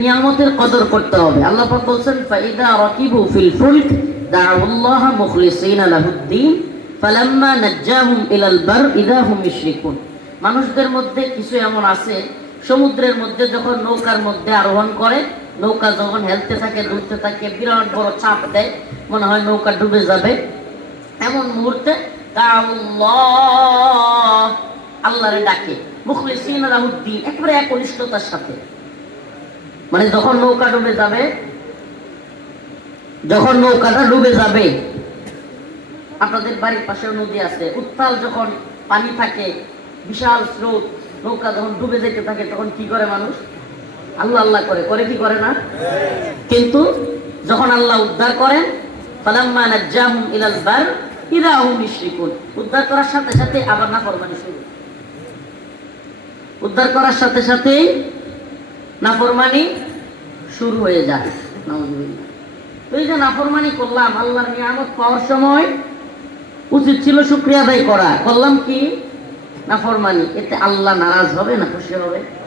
নিয়ামতের কদর করতে হবে। আল্লাহ পাক বলছেন, ফাইদা রাকিবু ফিল ফুলক, দাউল্লাহ লাহুদ্দিন, ফালাম্মা নাজ্জাহুম ইলাল বার ইদা হুম ইশরিকুন। মানুষদের মধ্যে কিছু এমন আছে, সমুদ্রের মধ্যে যখন নৌকার মধ্যে আরোহণ করে, নৌকা যখন হেলতে থাকে ডুবতে থাকে, বিরাট বড় চাপ দেয়, মনে হয় নৌকা ডুবে যাবে। এমন মুহূর্তে আল্লাহরে ডাকে, মুখলিসিনা লাহুদ্দিন, একেবারে একনিষ্ঠতার সাথে। মানে যখন নৌকা ডুবে যাবে, যখন নৌকাটা ডুবে যাবে, আপনাদের বাড়ির পাশে নদী আছে, উত্তাল যখন পানি থাকে, বিশাল স্রোত, নৌকা যখন ডুবে যেতে থাকে, তখন কি করে মানুষ? আল্লাহ আল্লাহ করে করে কি করে না? কিন্তু যখন আল্লাহ উদ্ধার করেন উদ্ধার করার সাথে সাথে আবার নাফরমানি শুরু। উদ্ধার করার সাথে সাথেই নাফরমানি শুরু হয়ে যায়। তো এই যে নাফরমানি করলাম, আল্লাহর নিয়ামত পাওয়ার সময় উচিত ছিল শুক্রিয়া আদায় করা। করলাম কি? নাফরমানি। এতে আল্লাহ নারাজ হবে না খুশি হবে?